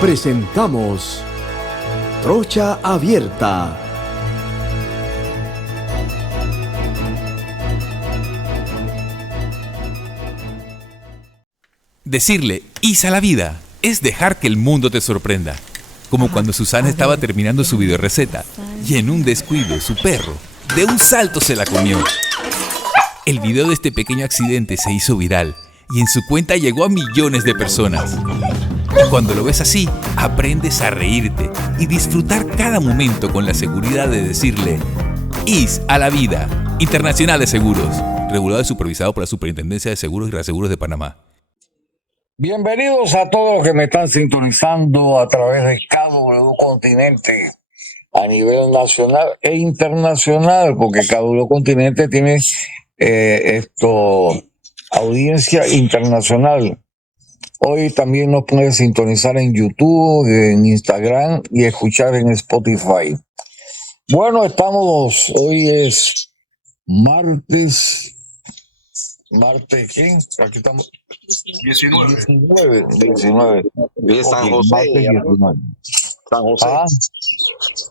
Presentamos Trocha Abierta. Decirle "is" a la vida es dejar que el mundo te sorprenda. Como cuando Susana estaba terminando su videoreceta y en un descuido su perro de un salto se la comió. El video de este pequeño accidente se hizo viral y en su cuenta llegó a millones de personas. Cuando lo ves así, aprendes a reírte y disfrutar cada momento con la seguridad de decirle "is" a la vida. Internacional de Seguros, regulado y supervisado por la Superintendencia de Seguros y Reaseguros de Panamá. Bienvenidos a todos los que me están sintonizando a través de KW Continente a nivel nacional e internacional, porque KW Continente tiene audiencia internacional. Hoy también nos puede sintonizar en YouTube, en Instagram y escuchar en Spotify. Bueno, hoy es martes, ¿qué? Aquí estamos. 19. Hoy es San José. Martes 19. San José.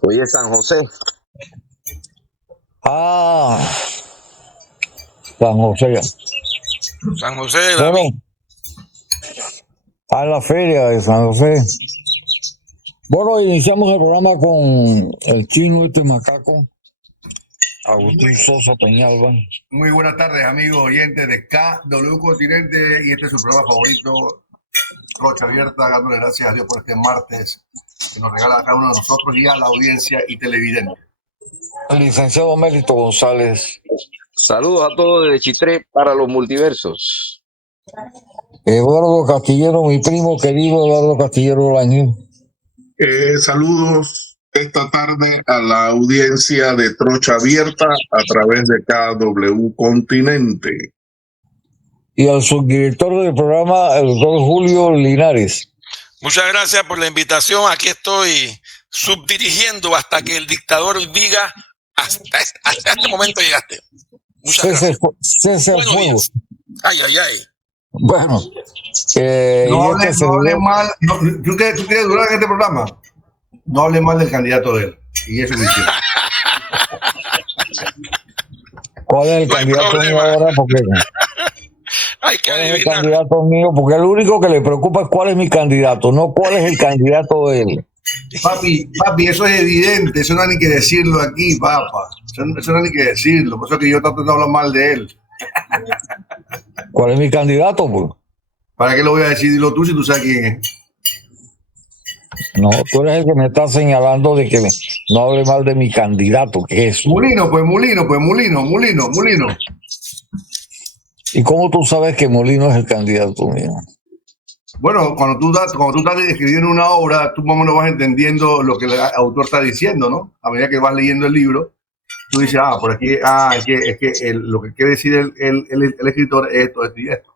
Hoy es San José. San José. San José de David. Bueno, a la feria de San José. Bueno, iniciamos el programa con el chino macaco, Agustín Sosa Peñalba. Muy buenas tardes, amigos oyentes de KW Continente, y este es su programa favorito, Trocha Abierta, dándole gracias a Dios por este martes que nos regala a cada uno de nosotros y a la audiencia y televidente. El licenciado Mélito González. Saludos a todos desde Chitré para los multiversos. Eduardo Castillero, mi primo querido Eduardo Castillero Lañú. Saludos esta tarde a la audiencia de Trocha Abierta a través de KW Continente. Y al subdirector del programa, el doctor Julio Linares. Muchas gracias por la invitación. Aquí estoy subdirigiendo hasta que el dictador diga hasta este momento llegaste. Muchas gracias. Cese al fuego. Ay. Bueno. No hable mal. ¿Tú quieres durar en este programa? No hable mal del candidato de él. Y eso es suficiente. ¿Cuál es el candidato mío ahora? Porque hay que adivinar. El candidato mío, porque el único que le preocupa es cuál es mi candidato, no cuál es el candidato de él. Papi, eso es evidente. Eso no hay ni que decirlo aquí, papá. Eso no hay ni que decirlo. Por eso es que yo trato de hablar mal de él. ¿Cuál es mi candidato, pues? ¿Para qué lo voy a decir? Dilo tú si tú sabes quién es. No, tú eres el que me está señalando de que no hable mal de mi candidato, que es Mulino. ¿Y cómo tú sabes que Molino es el candidato mío? Bueno, cuando tú estás escribiendo una obra, tú más o menos vas entendiendo lo que el autor está diciendo, ¿no? A medida que vas leyendo el libro, tú dices, por aquí, es que lo que quiere decir el escritor es esto y esto.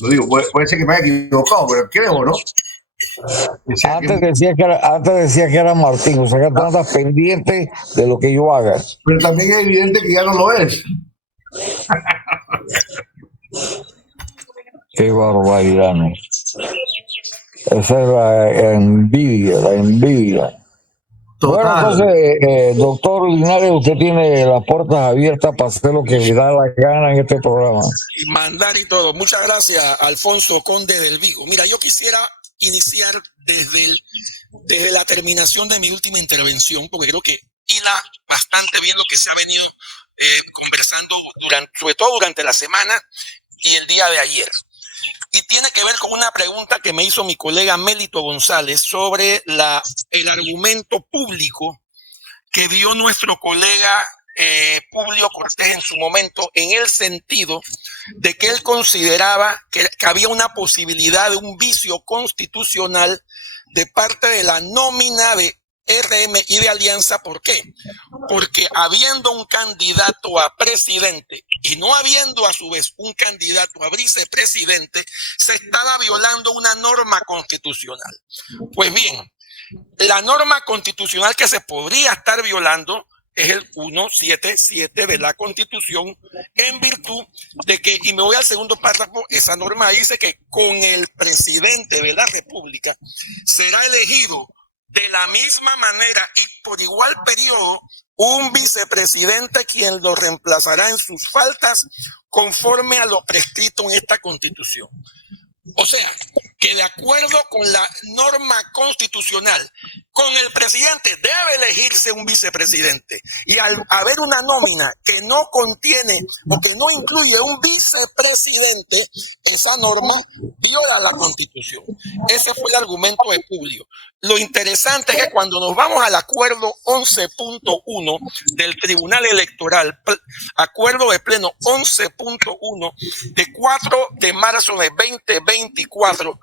Lo digo, puede ser que me haya equivocado, pero creo, ¿no? Antes decía que era Martín, o sea que tú andas pendiente de lo que yo haga. Pero también es evidente que ya no lo es. Qué barbaridad, ¿no? Esa es la envidia. Total. Bueno, entonces, doctor Linares, usted tiene las puertas abiertas para hacer lo que le da la gana en este programa. Y mandar y todo. Muchas gracias, Alfonso Conde del Vigo. Mira, yo quisiera iniciar desde la terminación de mi última intervención, porque creo que hila bastante bien lo que se ha venido conversando sobre todo durante la semana y el día de ayer. Y tiene que ver con una pregunta que me hizo mi colega Mélito González sobre el argumento público que dio nuestro colega Publio Cortés en su momento, en el sentido de que él consideraba que había una posibilidad de un vicio constitucional de parte de la nómina de RM y de Alianza. ¿Por qué? Porque habiendo un candidato a presidente y no habiendo a su vez un candidato a vicepresidente, se estaba violando una norma constitucional. Pues bien, la norma constitucional que se podría estar violando es el 177 de la Constitución, en virtud de que, y me voy al segundo párrafo, esa norma dice que con el presidente de la República será elegido de la misma manera y por igual periodo un vicepresidente quien lo reemplazará en sus faltas conforme a lo prescrito en esta Constitución. O sea, que de acuerdo con la norma constitucional, con el presidente debe elegirse un vicepresidente. Y al haber una nómina que no contiene o que no incluye un vicepresidente, esa norma viola la Constitución. Ese fue el argumento de Publio. Lo interesante es que cuando nos vamos al acuerdo 11.1 del Tribunal Electoral, acuerdo de pleno 11.1 de 4 de marzo de 2024,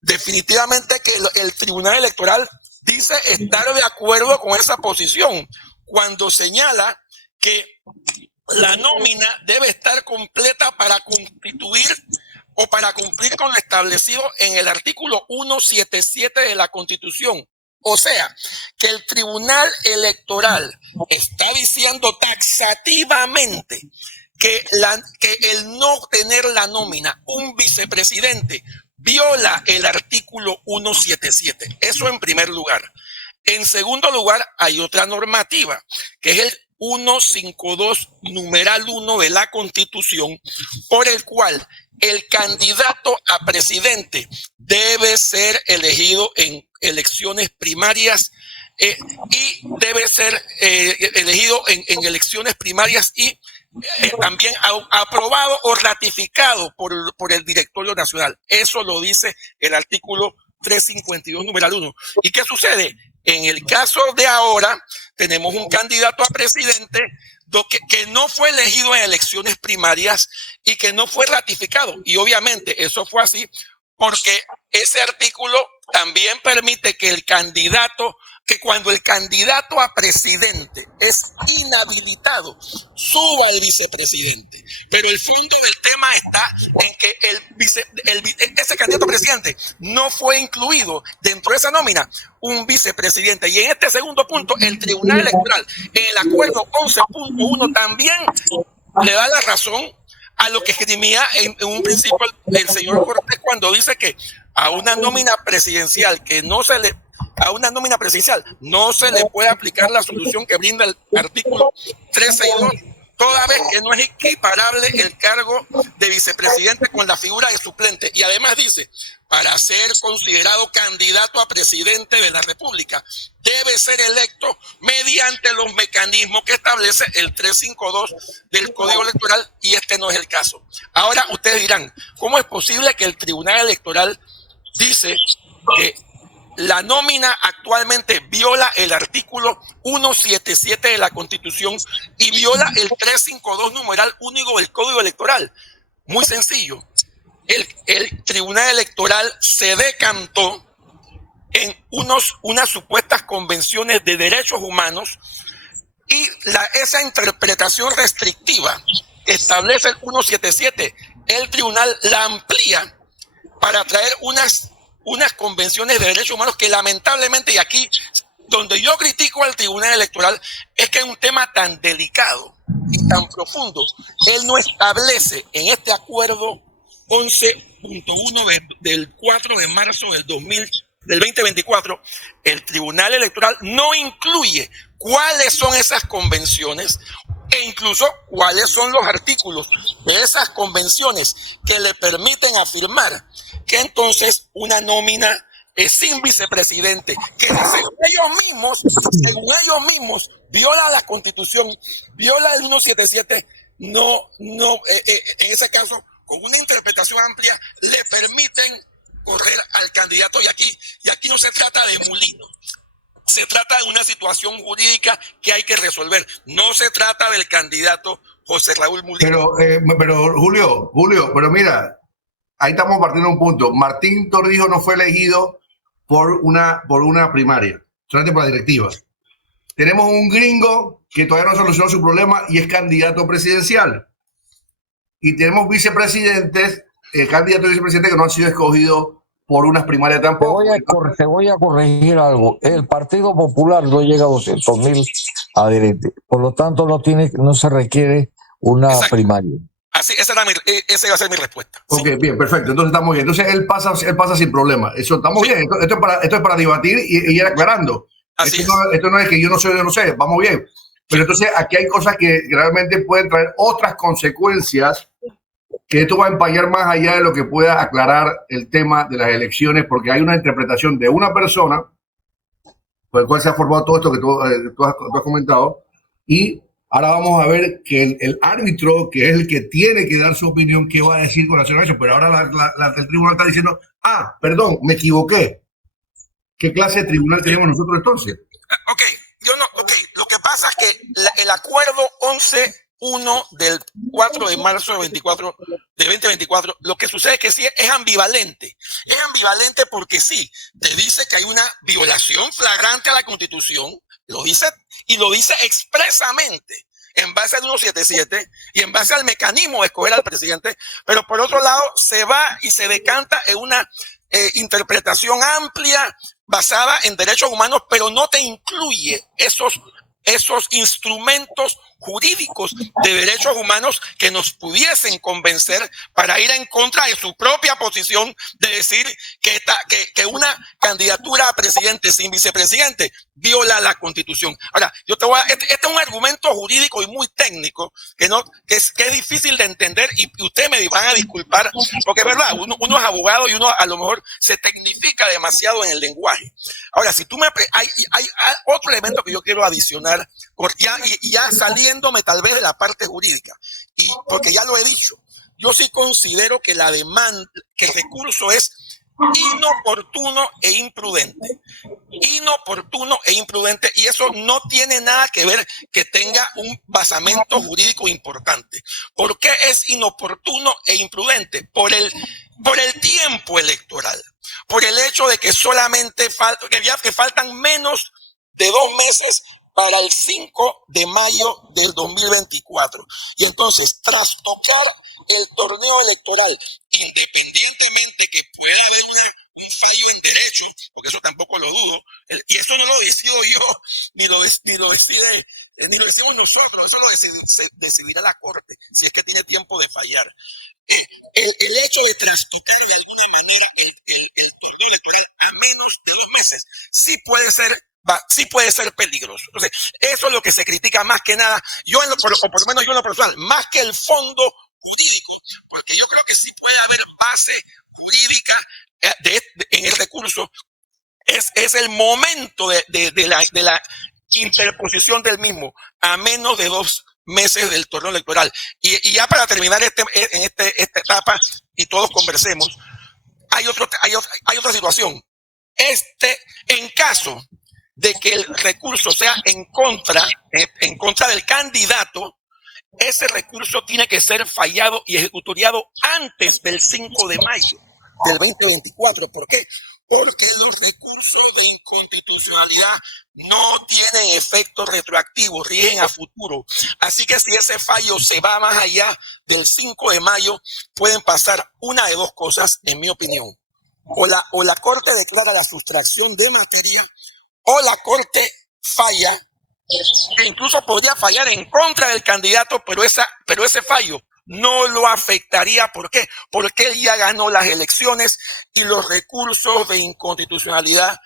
definitivamente que el Tribunal Electoral dice estar de acuerdo con esa posición cuando señala que la nómina debe estar completa para constituir o para cumplir con lo establecido en el artículo 177 de la Constitución. O sea, que el Tribunal Electoral está diciendo taxativamente que el no tener la nómina, un vicepresidente, viola el artículo 177. Eso en primer lugar. En segundo lugar, hay otra normativa, que es el 152 numeral 1 de la Constitución, por el cual el candidato a presidente debe ser elegido en elecciones primarias y debe ser elegido en elecciones primarias y también aprobado o ratificado por el Directorio Nacional. Eso lo dice el artículo 352 numeral 1. ¿Y qué sucede? En el caso de ahora, tenemos un candidato a presidente que no fue elegido en elecciones primarias y que no fue ratificado. Y obviamente eso fue así porque ese artículo también permite que cuando el candidato a presidente es inhabilitado, suba el vicepresidente. Pero el fondo del tema está en que ese candidato a presidente no fue incluido dentro de esa nómina un vicepresidente. Y en este segundo punto, el Tribunal Electoral, en el acuerdo 11.1, también le da la razón a lo que esgrimía en un principio el señor Cortés cuando dice que a una nómina presidencial no se le puede aplicar la solución que brinda el artículo 362, toda vez que no es equiparable el cargo de vicepresidente con la figura de suplente. Y además dice, para ser considerado candidato a presidente de la República, debe ser electo mediante los mecanismos que establece el 352 del Código Electoral, y este no es el caso. Ahora ustedes dirán, ¿cómo es posible que el Tribunal Electoral dice que la nómina actualmente viola el artículo 177 de la Constitución y viola el 352 numeral único del Código Electoral? Muy sencillo. El Tribunal Electoral se decantó en unas supuestas convenciones de derechos humanos y esa interpretación restrictiva que establece el 177, el tribunal la amplía para traer unas convenciones de derechos humanos que lamentablemente, y aquí donde yo critico al Tribunal Electoral, es que es un tema tan delicado y tan profundo. Él no establece en este acuerdo 11.1 del 4 de marzo del 2024, el Tribunal Electoral no incluye cuáles son esas convenciones e incluso cuáles son los artículos de esas convenciones que le permiten afirmar que entonces una nómina es sin vicepresidente, que según ellos mismos viola la Constitución, viola el 177, en ese caso, con una interpretación amplia, le permiten correr al candidato. Y aquí no se trata de mulino, se trata de una situación jurídica que hay que resolver. No se trata del candidato José Raúl Mulino. Pero Julio, pero mira, ahí estamos partiendo de un punto. Martín Torrijos no fue elegido por una primaria, solamente por la directiva. Tenemos un gringo que todavía no solucionó su problema y es candidato presidencial. Y tenemos vicepresidentes, candidatos a vicepresidente que no han sido escogidos por unas primarias tampoco. Te voy a corregir algo. El Partido Popular no llega a 200,000 adherente. Por lo tanto, no se requiere una Exacto. primaria. Así, esa iba a ser mi respuesta. Sí. Ok, bien, perfecto. Entonces estamos bien. Entonces él pasa sin problema. Eso estamos Sí. bien. Esto es para debatir y ir aclarando. Así Esto no es que yo no sé, yo no sé. Vamos bien. Pero entonces aquí hay cosas que realmente pueden traer otras consecuencias, que esto va a empañar más allá de lo que pueda aclarar el tema de las elecciones, porque hay una interpretación de una persona por el cual se ha formado todo esto que tú has comentado, y ahora vamos a ver que el árbitro, que es el que tiene que dar su opinión, qué va a decir con relación a eso, pero ahora el tribunal está diciendo, perdón, me equivoqué. ¿Qué clase de tribunal tenemos nosotros entonces? Lo que pasa es que el acuerdo 11.1 del 4 de marzo de 2024, lo que sucede es que sí es ambivalente. Es ambivalente porque sí, te dice que hay una violación flagrante a la Constitución, lo dice expresamente en base al 177 y en base al mecanismo de escoger al presidente, pero por otro lado se va y se decanta en una interpretación amplia basada en derechos humanos, pero no te incluye esos instrumentos jurídicos de derechos humanos que nos pudiesen convencer para ir en contra de su propia posición de decir que una candidatura a presidente sin vicepresidente viola la Constitución. Ahora, este es un argumento jurídico y muy técnico que es difícil de entender, y ustedes me van a disculpar porque es verdad, uno es abogado y uno a lo mejor se tecnifica demasiado en el lenguaje. Ahora, si tú hay otro elemento que yo quiero adicionar, ya saliéndome tal vez de la parte jurídica, y porque ya lo he dicho, yo sí considero que que el recurso es inoportuno e imprudente. Inoportuno e imprudente, y eso no tiene nada que ver que tenga un basamento jurídico importante. ¿Por qué es inoportuno e imprudente? Por el tiempo electoral, por el hecho de que solamente faltan menos de 2 meses para el 5 de mayo del 2024. Y entonces, trastocar el torneo electoral, independientemente que pueda haber un fallo en derecho, porque eso tampoco lo dudo, y eso no lo decido yo, ni lo decimos nosotros, eso lo decidirá la Corte, si es que tiene tiempo de fallar. El hecho de trastocar de alguna manera el torneo electoral a menos de 2 meses sí puede ser peligroso. Entonces, eso es lo que se critica más que nada, por lo menos yo en lo personal, más que el fondo jurídico, porque yo creo que sí puede haber base jurídica en el recurso, es el momento de la interposición del mismo a menos de 2 meses del torneo electoral. Y ya para terminar esta etapa y todos conversemos, hay otra situación. En caso de que el recurso sea en contra del candidato, ese recurso tiene que ser fallado y ejecutoriado antes del 5 de mayo del 2024. ¿Por qué? Porque los recursos de inconstitucionalidad no tienen efecto retroactivo, rigen a futuro. Así que si ese fallo se va más allá del 5 de mayo, pueden pasar una de dos cosas, en mi opinión. O la Corte declara la sustracción de materia, o la Corte falla, que incluso podría fallar en contra del candidato, pero ese fallo no lo afectaría. ¿Por qué? Porque él ya ganó las elecciones y los recursos de inconstitucionalidad.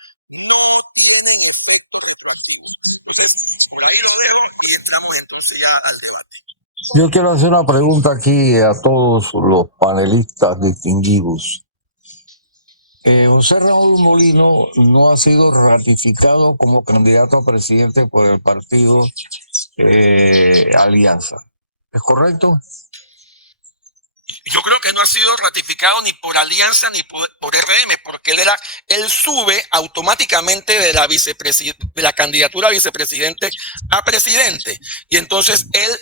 Yo quiero hacer una pregunta aquí a todos los panelistas distinguidos. José Raúl Molino no ha sido ratificado como candidato a presidente por el partido Alianza. ¿Es correcto? Yo creo que no ha sido ratificado ni por Alianza ni por RM, porque él sube automáticamente de la candidatura a vicepresidente a presidente. Y entonces él,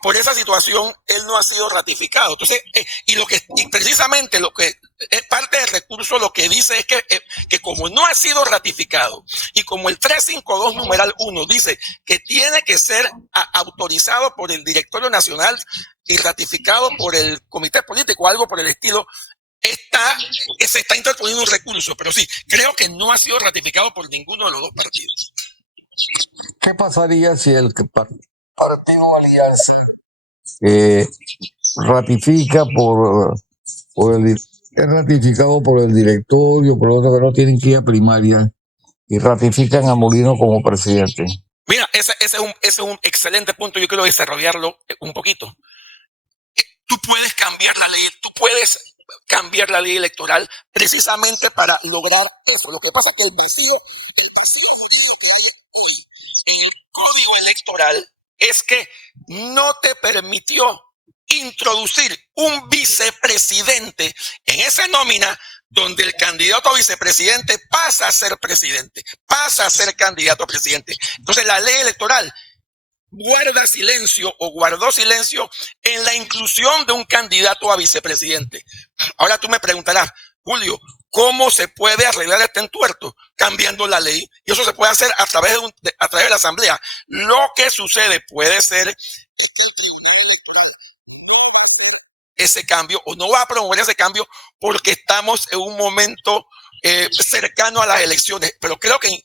por esa situación, él no ha sido ratificado. Entonces, y precisamente lo que es parte del recurso, lo que dice es que como no ha sido ratificado y como el 352 numeral 1 dice que tiene que ser autorizado por el Directorio Nacional y ratificado por el comité político, algo por el estilo, se está interponiendo un recurso, pero sí, creo que no ha sido ratificado por ninguno de los dos partidos. ¿Qué pasaría si el partido Alianza ratifica es ratificado por el directorio, por lo tanto que no tienen que ir a primaria y ratifican a Molino como presidente? Mira, ese es un excelente punto. Yo quiero desarrollarlo un poquito. Tú puedes cambiar la ley electoral precisamente para lograr eso. Lo que pasa es que el código electoral es que no te permitió introducir un vicepresidente en esa nómina donde el candidato a vicepresidente pasa a ser presidente, pasa a ser candidato a presidente. Entonces la ley electoral guarda silencio o guardó silencio en la inclusión de un candidato a vicepresidente. Ahora tú me preguntarás, Julio, ¿cómo se puede arreglar este entuerto? Cambiando la ley. Y eso se puede hacer a través de la asamblea. Lo que sucede puede ser ese cambio o no va a promover ese cambio porque estamos en un momento cercano a las elecciones, pero creo que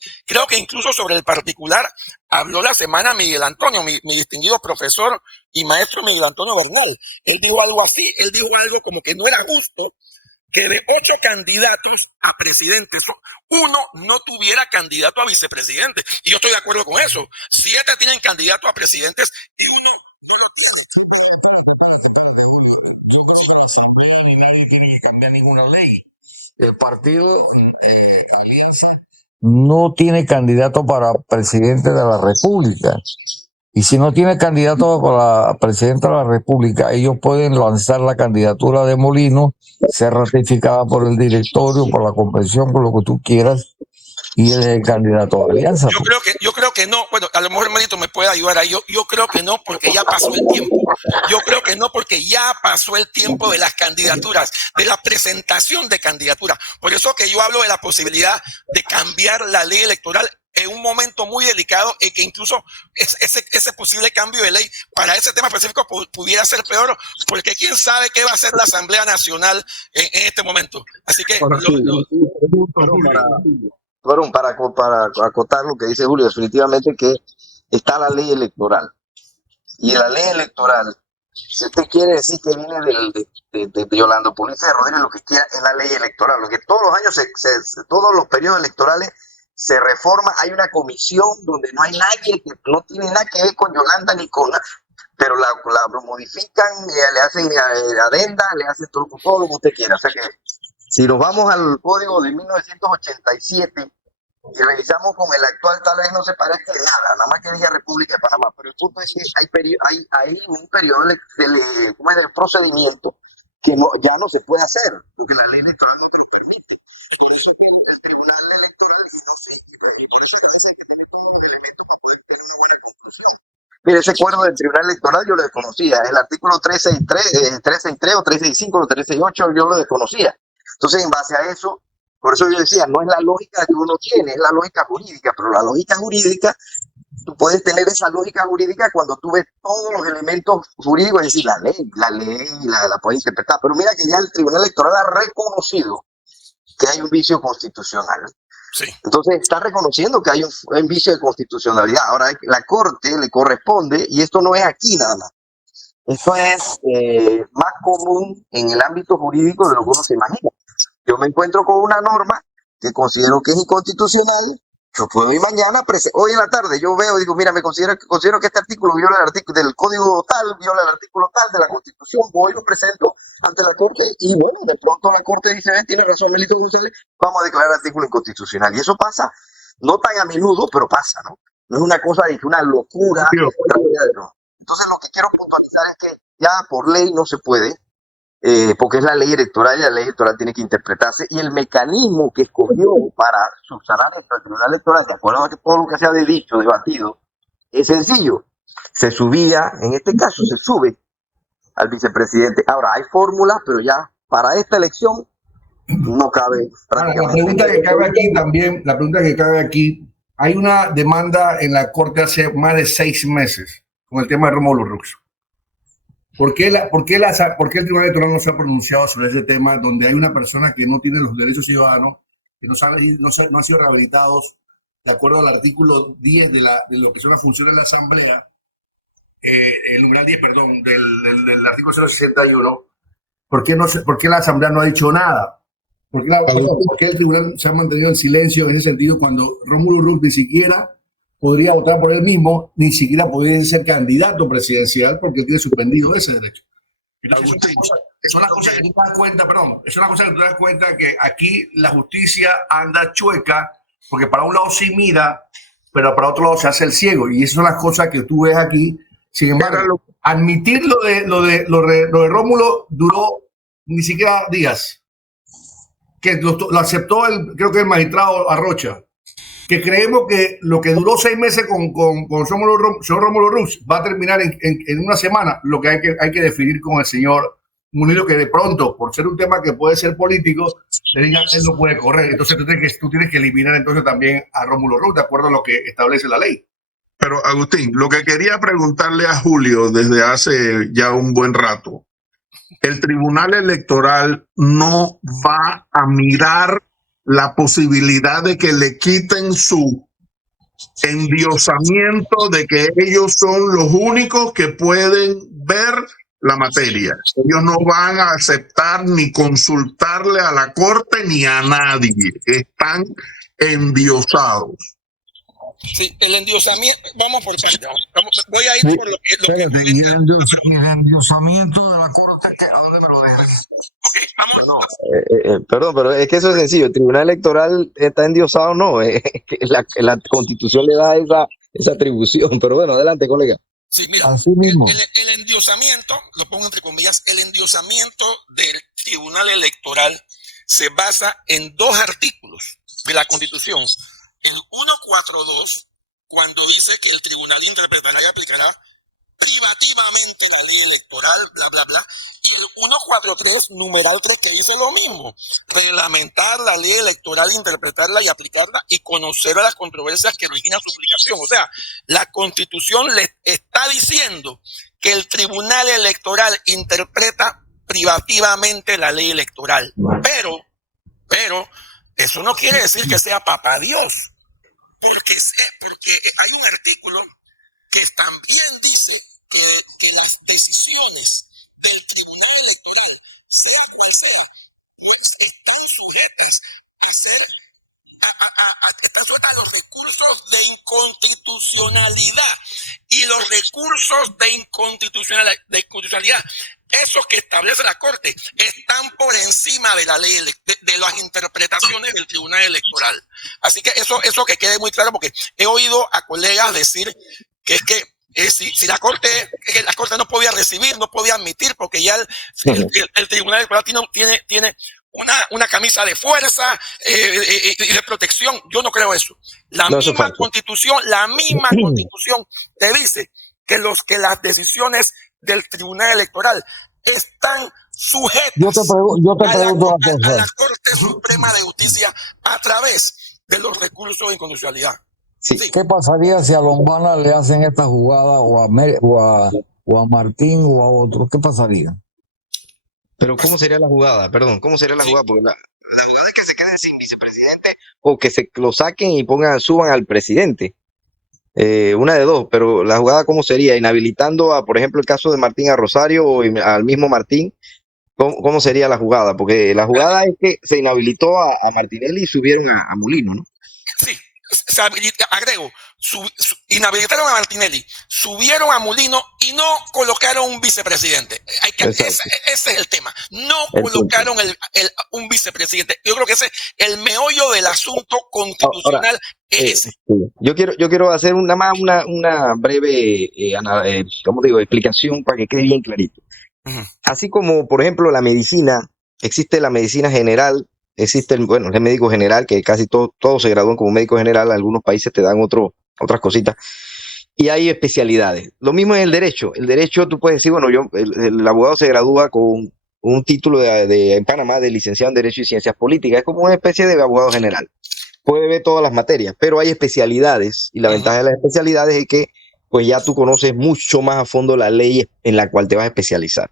incluso sobre el particular habló la semana Miguel Antonio, mi distinguido profesor y maestro Miguel Antonio Bernal. Él dijo algo así, él dijo algo como que no era justo que de 8 candidatos a presidentes, uno no tuviera candidato a vicepresidente. Y yo estoy de acuerdo con eso. 7 tienen candidato a presidentes. El partido Alianza no tiene candidato para presidente de la República. Y si no tiene candidato para presidente de la República, ellos pueden lanzar la candidatura de Molino, ser ratificada por el directorio, por la convención, por lo que tú quieras, y él es el candidato de Alianza. Yo creo que no. Bueno, a lo mejor Marito me puede ayudar ahí. Yo creo que no, porque ya pasó el tiempo. Yo creo que no, porque ya pasó el tiempo de las candidaturas, de la presentación de candidaturas. Por eso que yo hablo de la posibilidad de cambiar la ley electoral en un momento muy delicado y que incluso ese posible cambio de ley para ese tema específico pudiera ser peor, porque quién sabe qué va a hacer la Asamblea Nacional en este momento. Así que para acotar lo que dice Julio, definitivamente que está la ley electoral. Y la ley electoral, si usted quiere decir que viene de Yolanda Pulitzer de Rodríguez, lo que quiera es la ley electoral. Lo que todos los años, todos los periodos electorales se reforma. Hay una comisión donde no hay nadie, que no tiene nada que ver con Yolanda ni con nada, pero la modifican, le hacen adenda, le hacen todo lo que usted quiera. O sea que si nos vamos al código de 1987 y revisamos con el actual, tal vez no se parezca en nada más que diga República de Panamá, pero el punto es que hay un periodo de procedimiento que ya no se puede hacer, porque la ley electoral no te lo permite. Por eso que el Tribunal Electoral, y por eso que a veces hay que tener todos los elementos para poder tener una buena conclusión. Mire, ese acuerdo del Tribunal Electoral yo lo desconocía, el artículo 363 o 365 o 368 yo lo desconocía. Entonces, en base a eso, por eso yo decía, no es la lógica que uno tiene, es la lógica jurídica, pero la lógica jurídica, tú puedes tener esa lógica jurídica cuando tú ves todos los elementos jurídicos, es decir, la ley la puedes interpretar, pero mira que ya el Tribunal Electoral ha reconocido que hay un vicio constitucional. sí. Entonces está reconociendo que hay un vicio de constitucionalidad. Ahora la Corte le corresponde, y esto no es aquí nada más, eso es más común en el ámbito jurídico de lo que uno se imagina. Yo me encuentro con una norma que considero que es inconstitucional, yo puedo ir mañana, hoy en la tarde yo veo y digo, mira, considero que este artículo viola el artículo del código tal, viola el artículo tal de la Constitución, voy y lo presento ante la Corte y bueno, de pronto la Corte dice, tiene razón Melito González, vamos a declarar artículo inconstitucional. Y eso pasa, no tan a menudo, pero pasa, ¿no? No es una cosa de una locura. Entonces lo que quiero puntualizar es que ya por ley no se puede, porque es la ley electoral y la ley electoral tiene que interpretarse, y el mecanismo que escogió para subsanar esto el Tribunal Electoral, de acuerdo a que todo lo que se ha dicho, debatido, es sencillo. Se subía, en este caso se sube al vicepresidente. Ahora hay fórmulas, pero ya para esta elección no cabe prácticamente. La pregunta que cabe aquí, hay una demanda en la Corte hace más de 6 meses con el tema de Rómulo Rux. ¿Por qué el Tribunal Electoral no se ha pronunciado sobre ese tema, donde hay una persona que no tiene los derechos ciudadanos, que no han sido rehabilitados de acuerdo al artículo 10 de lo que son las funciones de la Asamblea, el numeral 10, perdón, del artículo 061, ¿por qué la Asamblea no ha dicho nada? ¿Por qué el tribunal se ha mantenido en silencio en ese sentido cuando Rómulo Rux ni siquiera podría votar por él mismo, ni siquiera podría ser candidato presidencial porque tiene suspendido ese derecho? Entonces, es una cosa que tú te das cuenta, perdón, es una cosa que tú te das cuenta que aquí la justicia anda chueca porque para un lado sí mira, pero para otro lado se hace el ciego, y esas son las cosas que tú ves aquí. Sin embargo, admitir lo de Rómulo duró ni siquiera días, que lo aceptó creo que el magistrado Arrocha, que creemos que lo que duró 6 meses con señor Rómulo Rux va a terminar en una semana, lo que hay que definir con el señor Munilo, que de pronto, por ser un tema que puede ser político, le digan él no puede correr. Entonces tú tienes que eliminar entonces también a Rómulo Rux, de acuerdo a lo que establece la ley. Pero Agustín, lo que quería preguntarle a Julio desde hace ya un buen rato, el Tribunal Electoral no va a mirar la posibilidad de que le quiten su endiosamiento de que ellos son los únicos que pueden ver la materia. Ellos no van a aceptar ni consultarle a la Corte ni a nadie. Están endiosados. Sí, el endiosamiento, vamos por partes. Voy a ir por lo que ¿Y el endiosamiento de la Corte, a dónde me lo dejan? Perdón, pero es que eso es sencillo. El Tribunal Electoral está endiosado, no. Que la Constitución le da esa atribución. Pero bueno, adelante, colega. Sí, mira, Así mismo. el endiosamiento, lo pongo entre comillas, el endiosamiento del Tribunal Electoral se basa en 2 artículos de la Constitución. El 142, cuando dice que el tribunal interpretará y aplicará privativamente la ley electoral, bla, bla, bla. Y el 143, numeral 3, que dice lo mismo: reglamentar la ley electoral, interpretarla y aplicarla y conocer las controversias que originan su aplicación. O sea, la Constitución le está diciendo que el Tribunal Electoral interpreta privativamente la ley electoral. Pero eso no quiere decir que sea papá Dios, porque hay un artículo que también dice que las decisiones del Tribunal Electoral, sea cual sea, pues están sujetas a ser están sujetas a los recursos de inconstitucionalidad, y los recursos de inconstitucionalidad, esos que establece la Corte, están por encima de la ley, de las interpretaciones del Tribunal Electoral. Así que eso que quede muy claro, porque he oído a colegas decir que es que si la Corte no podía recibir, no podía admitir, porque ya el Tribunal Electoral tiene una camisa de fuerza y de protección. Yo no creo eso. La misma Constitución te dice que las decisiones del Tribunal Electoral están sujetas Yo te pregunto a la Corte Suprema de Justicia a través de los recursos de inconstitucionalidad. Sí. ¿Qué pasaría si a Lombana le hacen esta jugada o a Martín o a otro? ¿Qué pasaría? Pero ¿cómo sería la jugada? Perdón, ¿cómo sería la jugada? Porque la jugada es que se quede sin vicepresidente o que se lo saquen y suban al presidente. Una de dos, pero la jugada ¿cómo sería? Inhabilitando por ejemplo, el caso de Martín a Rosario o al mismo Martín. ¿Cómo sería la jugada? Porque la jugada es que se inhabilitó a Martinelli y subieron a Molino, ¿no? Sí. Inhabilitaron a Martinelli, subieron a Molino y no colocaron un vicepresidente. Ese es el tema. No colocaron un vicepresidente. Yo creo que ese es el meollo del asunto constitucional. Ahora, yo quiero hacer una breve explicación para que quede bien clarito. Uh-huh. Así como, por ejemplo, la medicina, existe la medicina general. Existe el médico general, que casi todos se gradúan como médico general. Algunos países te dan otras cositas. Y hay especialidades. Lo mismo en el derecho. El derecho, tú puedes decir, el abogado se gradúa con un título en Panamá de licenciado en Derecho y Ciencias Políticas. Es como una especie de abogado general. Puede ver todas las materias, pero hay especialidades. Y la ventaja de las especialidades es que pues ya tú conoces mucho más a fondo la ley en la cual te vas a especializar.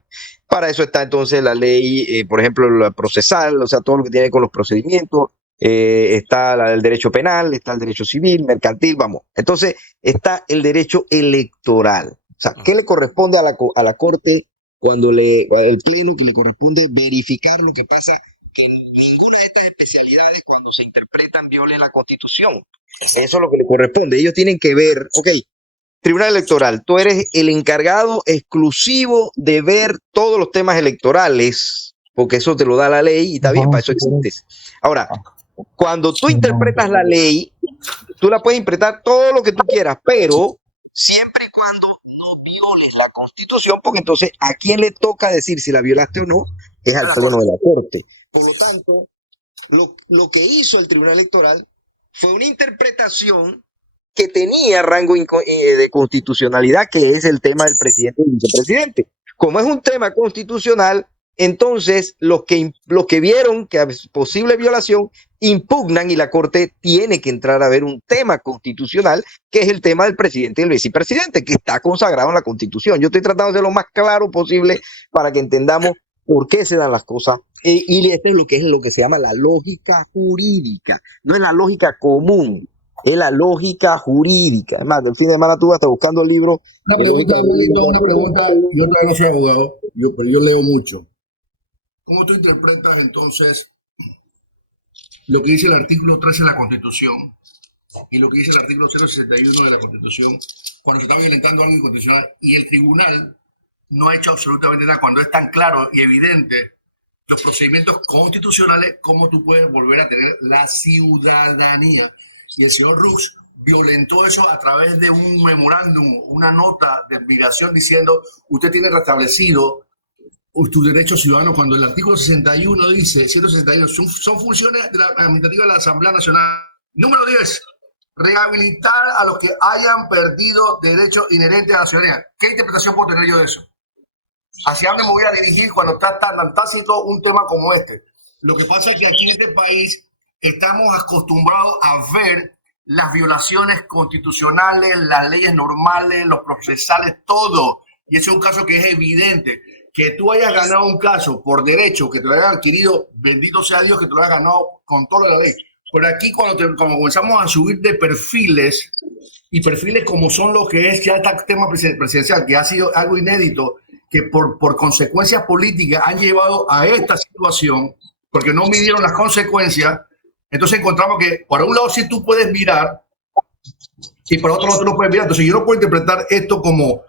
Para eso está entonces la ley, por ejemplo, la procesal, o sea, todo lo que tiene con los procedimientos. está el derecho penal, está el derecho civil, mercantil, vamos. Entonces está el derecho electoral. O sea, ¿qué le corresponde a la Corte cuando el Pleno que le corresponde verificar lo que pasa? Que ninguna de estas especialidades cuando se interpretan violen la Constitución. Eso es lo que le corresponde. Ellos tienen que ver, ok, Tribunal Electoral, tú eres el encargado exclusivo de ver todos los temas electorales, porque eso te lo da la ley y está bien, para eso existes. Ahora, cuando tú interpretas la ley, tú la puedes interpretar todo lo que tú quieras, pero siempre y cuando no violes la Constitución, porque entonces a quién le toca decir si la violaste o no es al Pleno de la Corte. Por lo tanto, lo que hizo el Tribunal Electoral fue una interpretación que tenía rango de constitucionalidad, que es el tema del presidente y vicepresidente. Como es un tema constitucional, entonces los que vieron que es posible violación impugnan y la Corte tiene que entrar a ver un tema constitucional, que es el tema del presidente y el vicepresidente, que está consagrado en la Constitución. Yo estoy tratando de ser lo más claro posible para que entendamos por qué se dan las cosas. Y esto es lo que se llama la lógica jurídica, no es la lógica común. Es la lógica jurídica. Además, del fin de semana tú vas a estar buscando el libro. Una pregunta, Abuelito, una pregunta. Yo todavía no soy abogado, pero yo leo mucho. ¿Cómo tú interpretas entonces lo que dice el artículo 13 de la Constitución y lo que dice el artículo 061 de la Constitución cuando se está violentando algo inconstitucional y el tribunal no ha hecho absolutamente nada cuando es tan claro y evidente los procedimientos constitucionales, cómo tú puedes volver a tener la ciudadanía? Y el señor Rux violentó eso a través de un memorándum, una nota de admiración diciendo usted tiene restablecido tus derechos ciudadanos cuando el artículo 61 dice, 161, son funciones administrativas de la Asamblea Nacional. Número 10, rehabilitar a los que hayan perdido derechos inherentes a la ciudadanía. ¿Qué interpretación puedo tener yo de eso? ¿Hacia dónde me voy a dirigir cuando está tan tácito un tema como este? Lo que pasa es que aquí en este país estamos acostumbrados a ver las violaciones constitucionales, las leyes normales, los procesales, todo. Y ese es un caso que es evidente. Que tú hayas ganado un caso por derecho, que te lo hayas adquirido, bendito sea Dios que te lo hayas ganado con toda la ley. Pero aquí cuando comenzamos a subir de perfiles, y perfiles como son lo que es ya este tema presidencial, que ha sido algo inédito, que por consecuencias políticas han llevado a esta situación, porque no midieron las consecuencias. Entonces encontramos que por un lado sí tú puedes mirar y por otro lado tú no puedes mirar. Entonces yo no puedo interpretar esto como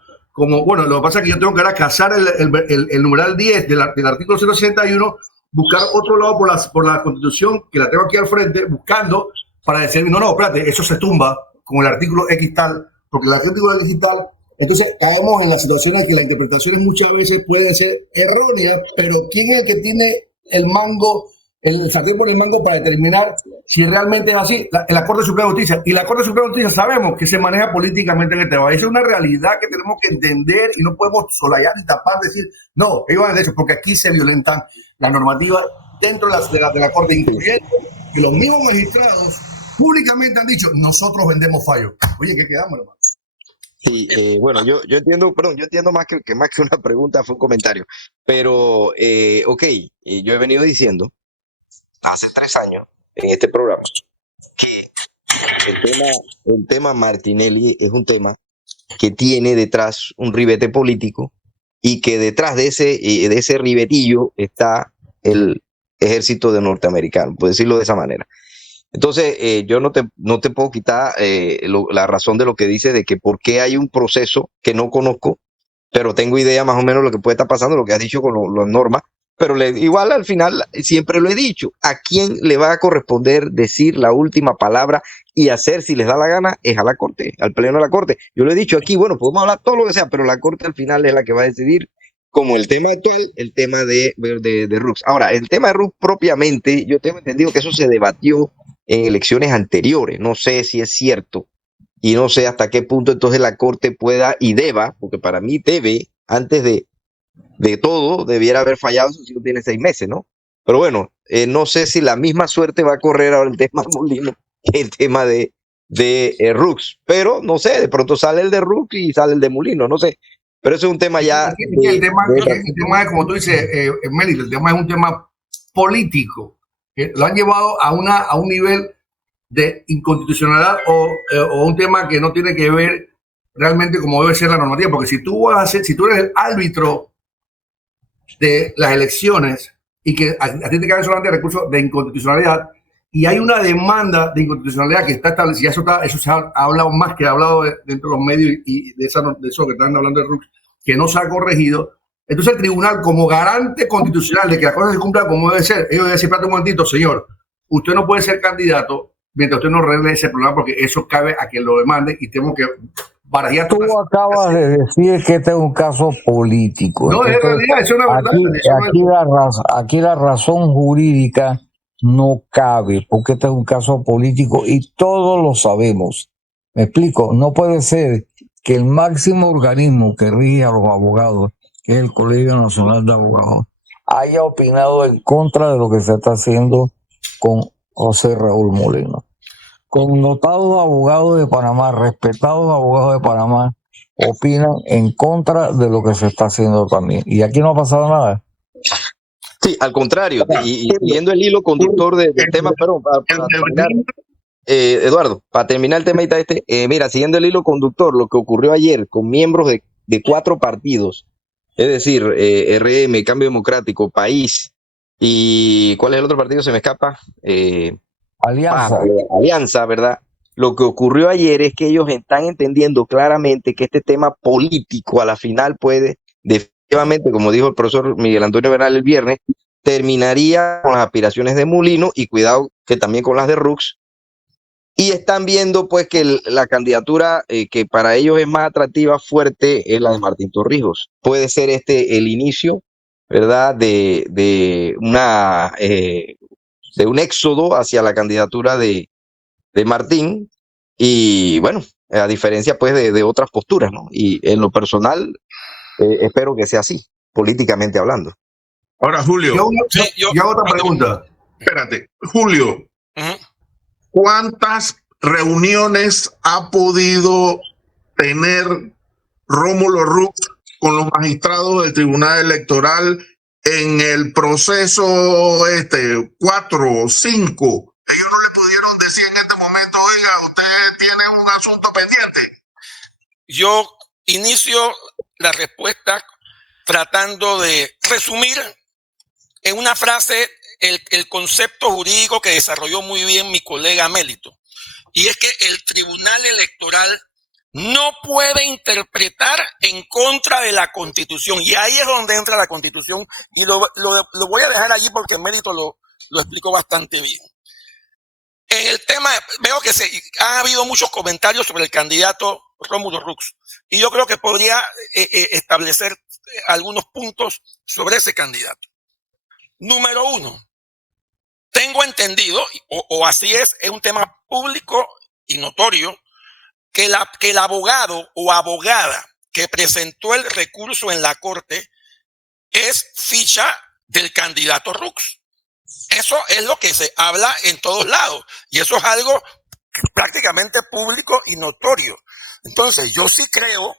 bueno, lo que pasa es que yo tengo que ahora cazar el numeral 10 del artículo 061, buscar otro lado por la Constitución, que la tengo aquí al frente, buscando para decir, no, espérate, eso se tumba con el artículo X tal, porque el artículo X tal. Entonces caemos en la situación en que las interpretaciones muchas veces pueden ser erróneas, pero ¿quién es el que tiene el mango, el sartén por el mango para determinar si realmente es así? La Corte Suprema de Justicia. Y la Corte Suprema de Justicia sabemos que se maneja políticamente en este país. Esa es una realidad que tenemos que entender y no podemos solayar y tapar, decir, no, ellos van a decir, porque aquí se violentan la normativa dentro de la Corte, incluyendo que los mismos magistrados públicamente han dicho, nosotros vendemos fallos. Oye, ¿qué quedamos, hermano? Y bueno, yo entiendo, perdón, yo entiendo más que una pregunta, fue un comentario. Pero, ok, yo he venido diciendo hace 3 años en este programa que el tema Martinelli es un tema que tiene detrás un ribete político y que detrás de ese ribetillo está el ejército de norteamericano, por decirlo de esa manera. Entonces, yo no te puedo quitar la razón de lo que dice, de que por qué hay un proceso que no conozco, pero tengo idea más o menos de lo que puede estar pasando, lo que has dicho con las normas, pero igual al final siempre lo he dicho, a quién le va a corresponder decir la última palabra y hacer, si les da la gana, es a la Corte, al Pleno de la Corte. Yo lo he dicho aquí, bueno, podemos hablar todo lo que sea, pero la Corte al final es la que va a decidir, como el tema actual, el tema de Rux. Ahora, el tema de Rux propiamente, yo tengo entendido que eso se debatió en elecciones anteriores, no sé si es cierto y no sé hasta qué punto entonces la Corte pueda y deba, porque para mí debe, antes de todo, debiera haber fallado si no tiene 6 meses, ¿no? Pero bueno, no sé si la misma suerte va a correr ahora el tema Molino que el tema de Rux, pero no sé, de pronto sale el de Rux y sale el de Molino, no sé, pero eso es un tema ya... El tema es, como tú dices, Melito, el tema es un tema político. que lo han llevado a un nivel de inconstitucionalidad o un tema que no tiene que ver realmente como debe ser la normativa, porque si tú eres el árbitro de las elecciones y que a ti te cae solamente recursos de inconstitucionalidad y hay una demanda de inconstitucionalidad que está establecida, eso se ha hablado más que ha hablado dentro de los medios y de eso que están hablando de RUX, que no se ha corregido. Entonces el tribunal, como garante constitucional de que la cosa se cumpla como debe ser, ellos deben decir, espérate un momentito, señor, usted no puede ser candidato mientras usted no arregle ese problema, porque eso cabe a que lo demande y tenemos que barajar. Tú acabas de decir que este es un caso político. No, Entonces, es realidad, eso es una verdad. aquí la razón jurídica no cabe, porque este es un caso político y todos lo sabemos. Me explico, no puede ser que el máximo organismo que rige a los abogados, que es el Colegio Nacional de Abogados, haya opinado en contra de lo que se está haciendo con José Raúl Molina. Connotados abogados de Panamá, respetados abogados de Panamá, opinan en contra de lo que se está haciendo también. Y aquí no ha pasado nada. Sí, al contrario, y siguiendo el hilo conductor del tema, pero para terminar, Eduardo, para terminar el tema mira, siguiendo el hilo conductor, lo que ocurrió ayer con miembros de 4 partidos, es decir, RM, Cambio Democrático, País, y ¿cuál es el otro partido? Se me escapa. Alianza. Alianza, ¿verdad? Lo que ocurrió ayer es que ellos están entendiendo claramente que este tema político a la final puede, definitivamente, como dijo el profesor Miguel Antonio Bernal el viernes, terminaría con las aspiraciones de Molino y cuidado que también con las de Rux. Y están viendo pues que la candidatura que para ellos es más atractiva, fuerte, es la de Martín Torrijos. Puede ser el inicio, ¿verdad? De un éxodo hacia la candidatura de Martín, y bueno, a diferencia pues de otras posturas, ¿no? Y en lo personal, espero que sea así, políticamente hablando. Ahora, Julio, yo hago otra pregunta. Espérate, Julio, ¿cuántas reuniones ha podido tener Rómulo Rux con los magistrados del Tribunal Electoral en el proceso 4 o 5? Ellos no le pudieron decir en este momento, oiga, usted tiene un asunto pendiente. Yo inicio la respuesta tratando de resumir en una frase el concepto jurídico que desarrolló muy bien mi colega Mélito. Y es que el Tribunal Electoral no puede interpretar en contra de la Constitución. Y ahí es donde entra la Constitución. Y lo voy a dejar allí porque Mélito lo explicó bastante bien. En el tema, veo que ha habido muchos comentarios sobre el candidato Rómulo Rux. Y yo creo que podría establecer algunos puntos sobre ese candidato. Número 1. Tengo entendido, o así es un tema público y notorio, que el abogado o abogada que presentó el recurso en la corte es ficha del candidato Rux. Eso es lo que se habla en todos lados y eso es algo prácticamente público y notorio. Entonces yo sí creo,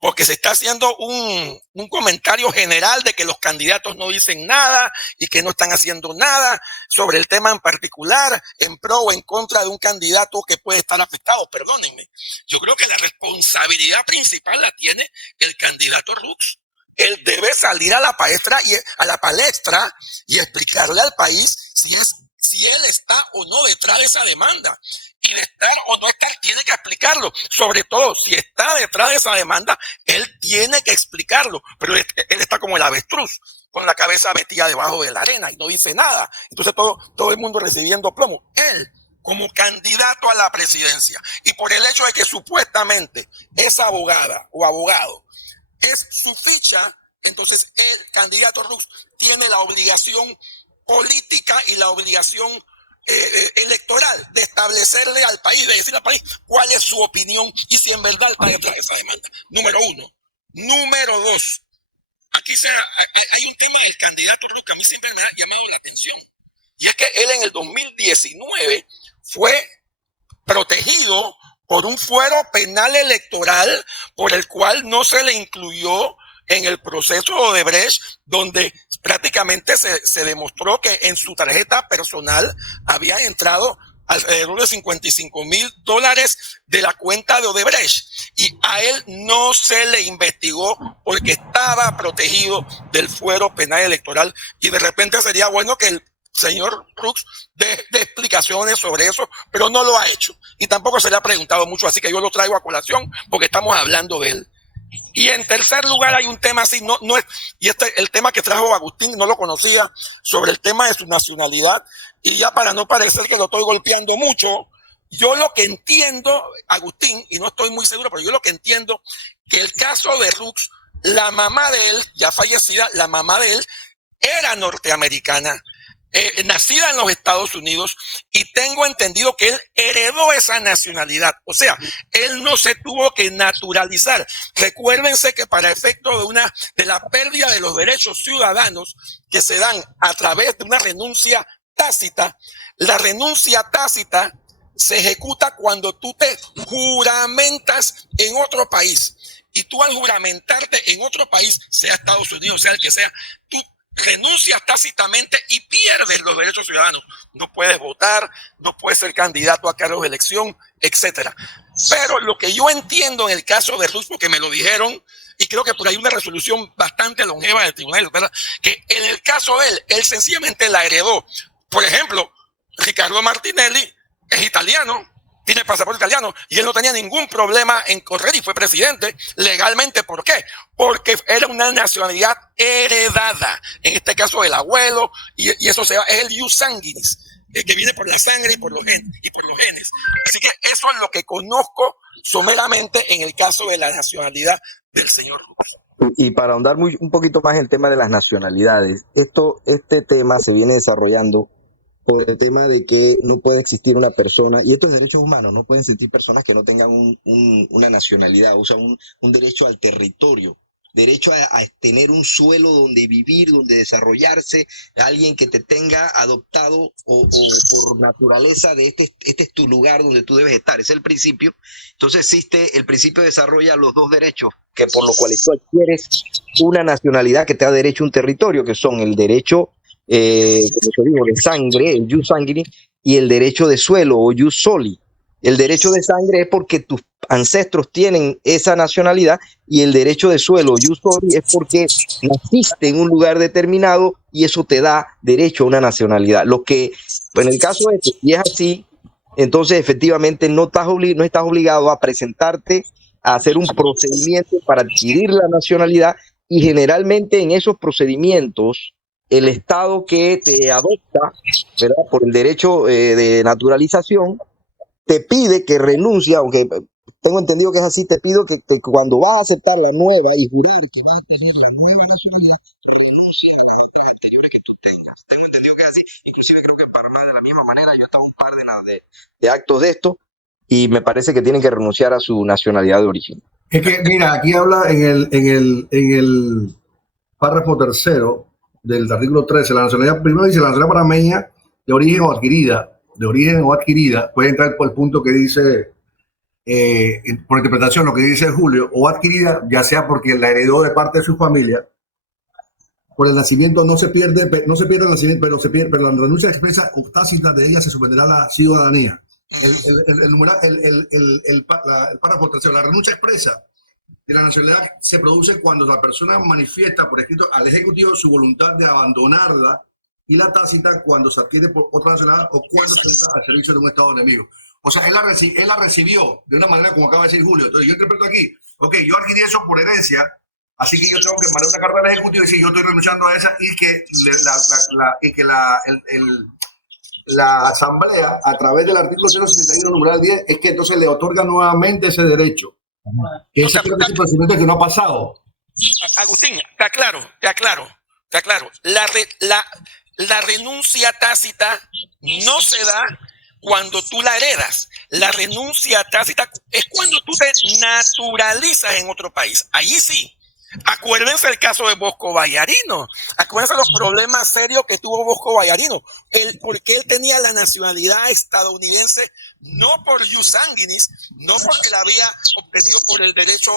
porque se está haciendo un comentario general de que los candidatos no dicen nada y que no están haciendo nada sobre el tema en particular, en pro o en contra de un candidato que puede estar afectado. Perdónenme, yo creo que la responsabilidad principal la tiene el candidato Rux. Él debe salir a la palestra y explicarle al país si él está o no detrás de esa demanda. El estar o no estar, tiene que explicarlo. Sobre todo, si está detrás de esa demanda, él tiene que explicarlo. Pero él está como el avestruz, con la cabeza metida debajo de la arena y no dice nada. Entonces todo el mundo recibiendo plomo. Él, como candidato a la presidencia, y por el hecho de que supuestamente esa abogada o abogado es su ficha, entonces el candidato Rux tiene la obligación política y la obligación electoral de establecerle al país, de decirle al país cuál es su opinión y si en verdad está detrás de esa demanda. Número 1. Número 2. Aquí hay un tema del candidato Rux que a mí siempre me ha llamado la atención. Y es que él en el 2019 fue protegido por un fuero penal electoral por el cual no se le incluyó en el proceso de Odebrecht, donde prácticamente se demostró que en su tarjeta personal había entrado alrededor de $55,000 de la cuenta de Odebrecht, y a él no se le investigó porque estaba protegido del fuero penal electoral. Y de repente sería bueno que el señor Rux dé explicaciones sobre eso, pero no lo ha hecho y tampoco se le ha preguntado mucho, así que yo lo traigo a colación porque estamos hablando de él. Y en tercer lugar hay un tema así, no es, y el tema que trajo Agustín no lo conocía, sobre el tema de su nacionalidad. Y ya para no parecer que lo estoy golpeando mucho, yo lo que entiendo, Agustín, y no estoy muy seguro, pero yo lo que entiendo, que el caso de Rux, la mamá de él, ya fallecida, la mamá de él era norteamericana, nacida en los Estados Unidos, y tengo entendido que él heredó esa nacionalidad. O sea, él no se tuvo que naturalizar. Recuérdense que para efecto de la pérdida de los derechos ciudadanos que se dan a través de una renuncia tácita, la renuncia tácita se ejecuta cuando tú te juramentas en otro país. Y tú, al juramentarte en otro país, sea Estados Unidos, sea el que sea, tú renuncias tácitamente y pierdes los derechos ciudadanos. No puedes votar, no puedes ser candidato a cargos de elección, etcétera. Pero lo que yo entiendo en el caso de Rux, porque me lo dijeron, y creo que por ahí una resolución bastante longeva del tribunal, ¿verdad?, que en el caso de él sencillamente la heredó. Por ejemplo, Ricardo Martinelli es italiano, tiene pasaporte italiano, y él no tenía ningún problema en correr y fue presidente legalmente. ¿Por qué? Porque era una nacionalidad heredada, en este caso del abuelo, y eso es el ius sanguinis, que viene por la sangre y por los genes. Así que eso es lo que conozco someramente en el caso de la nacionalidad del señor Rux. Y para ahondar un poquito más en el tema de las nacionalidades, este tema se viene desarrollando por el tema de que no puede existir una persona, y estos derechos humanos, no pueden existir personas que no tengan una nacionalidad, o sea, un derecho al territorio, derecho a tener un suelo donde vivir, donde desarrollarse, alguien que te tenga adoptado o por naturaleza de este es tu lugar donde tú debes estar, ese es el principio. Entonces existe el principio, desarrolla los dos derechos, que por los cuales tú adquieres una nacionalidad que te da derecho a un territorio, que son el derecho como yo digo, de sangre, el ius sanguinis, y el derecho de suelo o ius soli. El derecho de sangre es porque tus ancestros tienen esa nacionalidad, y el derecho de suelo, ius soli, es porque naciste en un lugar determinado y eso te da derecho a una nacionalidad. Lo que, en el caso de que si es así, entonces efectivamente no estás obligado a presentarte a hacer un procedimiento para adquirir la nacionalidad, y generalmente en esos procedimientos el Estado que te adopta, ¿verdad?, por el derecho de naturalización, te pide que renuncie, aunque tengo entendido que es así, te pido que cuando vas a aceptar la nueva y jurar que vas a tener la nueva nacionalidad, anteriores que tú tengas. Tengo entendido que es así. Inclusive creo que en Panamá de la misma manera, yo he estado un par de actos de esto, y me parece que tienen que renunciar a su nacionalidad de origen. Es que, mira, aquí habla en el párrafo tercero del artículo 13, la nacionalidad, primero dice la nacionalidad panameña de origen o adquirida, puede entrar por el punto que dice, por interpretación, lo que dice Julio, o adquirida, ya sea porque la heredó de parte de su familia, por el nacimiento no se pierde el nacimiento, pero la renuncia expresa o tácita de ella se suspenderá la ciudadanía. El párrafo tercero, la renuncia expresa de la nacionalidad se produce cuando la persona manifiesta por escrito al Ejecutivo su voluntad de abandonarla, y la tácita cuando se adquiere por otra nacionalidad o cuando se entra al servicio de un Estado enemigo. O sea, él la recibió de una manera como acaba de decir Julio. Entonces yo interpreto aquí, ok, yo adquirí eso por herencia, así que yo tengo que mandar una carta al Ejecutivo y decir yo estoy renunciando a esa, y que la Asamblea, a través del artículo 061, numeral 10, es que entonces le otorga nuevamente ese derecho. Que ese es un procedimiento que no ha pasado. Agustín, te aclaro. La renuncia tácita no se da cuando tú la heredas. La renuncia tácita es cuando tú te naturalizas en otro país. Allí sí. Acuérdense el caso de Bosco Vallarino. Acuérdense los problemas serios que tuvo Bosco Vallarino. Porque él tenía la nacionalidad estadounidense no por jus sanguinis, no porque la había obtenido por el derecho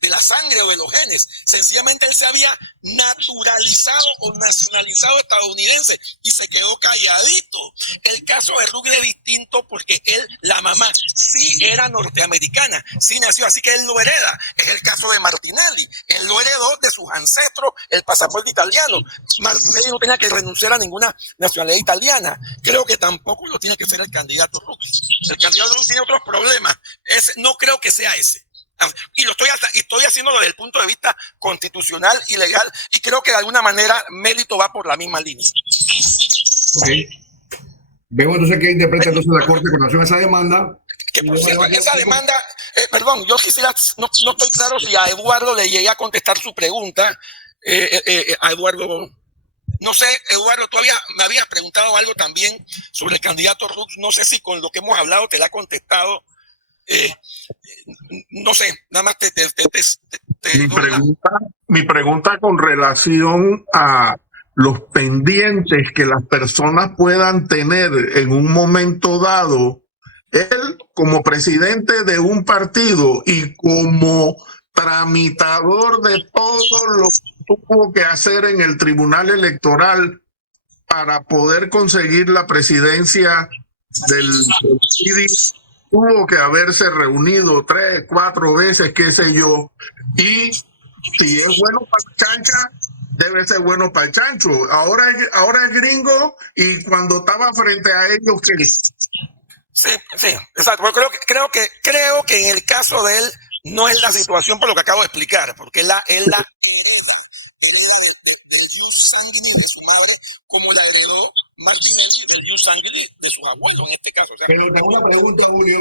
de la sangre o de los genes. Sencillamente él se había naturalizado o nacionalizado estadounidense y se quedó calladito. El caso de Rugg es distinto porque la mamá sí era norteamericana, sí nació, así que él lo hereda. Es el caso de Martinelli. Él lo heredó de sus ancestros, el pasaporte italiano. Martinelli no tenía que renunciar a ninguna nacionalidad italiana. Creo que tampoco lo tiene que ser el candidato Rugg. El candidato Rugg tiene otros problemas. No creo que sea ese. Y estoy haciéndolo desde el punto de vista constitucional y legal, y creo que de alguna manera Mérito va por la misma línea. Ok. Vemos entonces qué interpreta entonces la Corte con relación a esa demanda. Que por cierto, esa demanda, perdón, yo quisiera, no estoy claro si a Eduardo le llegué a contestar su pregunta. A Eduardo, no sé, Eduardo, tú me habías preguntado algo también sobre el candidato Rugg. No sé si con lo que hemos hablado te la ha contestado. No sé, nada más Mi pregunta con relación a los pendientes que las personas puedan tener en un momento dado, él como presidente de un partido y como tramitador de todo lo que tuvo que hacer en el Tribunal Electoral para poder conseguir la presidencia del PIDI, tuvo que haberse reunido 3, 4 veces, qué sé yo, y si es bueno para la chancha, debe ser bueno para el chancho. Ahora es gringo, y cuando estaba frente a ellos, ¿qué? Sí, exacto. Creo que en el caso de él no es la situación por lo que acabo de explicar, porque él la sanguínea de su madre, como la heredó Martinelli del jus sanguinis de sus abuelos en este caso. O sea, pero una pregunta, Julio,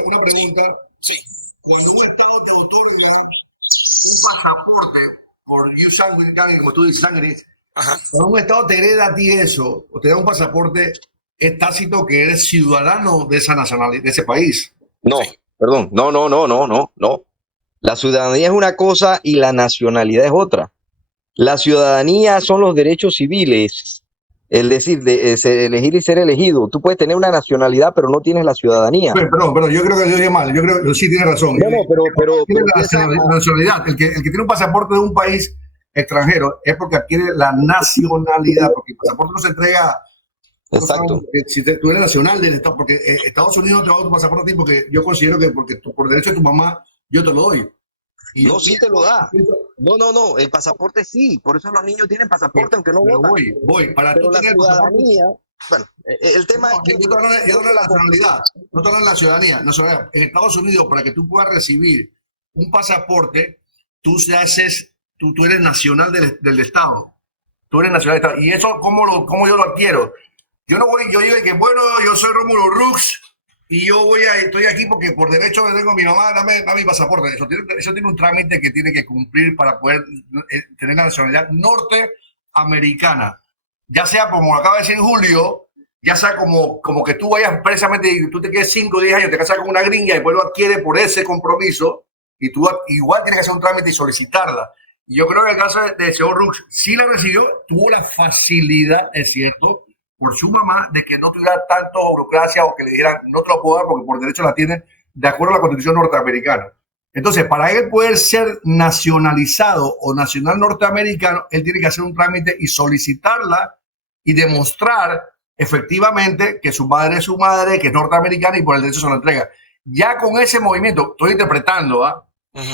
sí. Cuando un Estado te otorga un pasaporte por jus sanguinis, como tú dices, sanguinis, cuando un Estado te hereda a ti eso, o te da un pasaporte, es tácito que eres ciudadano de esa nacionalidad, de ese país. No, perdón, no. La ciudadanía es una cosa y la nacionalidad es otra. La ciudadanía son los derechos civiles, es decir, de elegir y ser elegido. Tú puedes tener una nacionalidad, pero no tienes la ciudadanía. Pero yo creo que yo dije mal. Yo creo que sí tiene razón. Pero la nacionalidad. El que tiene un pasaporte de un país extranjero es porque adquiere la nacionalidad, porque el pasaporte no se entrega. Exacto. Si tú eres nacional del Estado, porque Estados Unidos te va a dar tu pasaporte a ti, porque yo considero que por derecho de tu mamá, yo te lo doy. Y no, sí te lo da. No, el pasaporte sí, por eso los niños tienen pasaporte aunque no votan. Voy, para pero tú la tener ciudadanía, bueno, el tema es que yo no la nacionalidad, no te la ciudadanía. En Estados Unidos, para que tú puedas recibir un pasaporte, tú eres nacional del Estado. Tú eres nacional del Estado. Y eso, ¿cómo yo lo adquiero? Yo digo que, bueno, yo soy Rómulo Rugg y estoy aquí porque por derecho tengo a mi mamá, dame mi pasaporte. Eso tiene un trámite que tiene que cumplir para poder tener la nacionalidad norteamericana. Ya sea, como acaba de decir Julio, ya sea como que tú vayas precisamente y tú te quedes 5 o 10 años, te casas con una gringa y después lo adquieres por ese compromiso, y tú igual tienes que hacer un trámite y solicitarla. Y yo creo que en el caso del señor Rugg sí la recibió, tuvo la facilidad, es cierto, por su mamá, de que no tuviera tanto burocracia o que le dijeran no te lo puedo dar porque por derecho la tiene de acuerdo a la Constitución norteamericana. Entonces, para él poder ser nacionalizado o nacional norteamericano, él tiene que hacer un trámite y solicitarla y demostrar efectivamente que su madre es que es norteamericana y por el derecho se lo entrega. Ya con ese movimiento, estoy interpretando,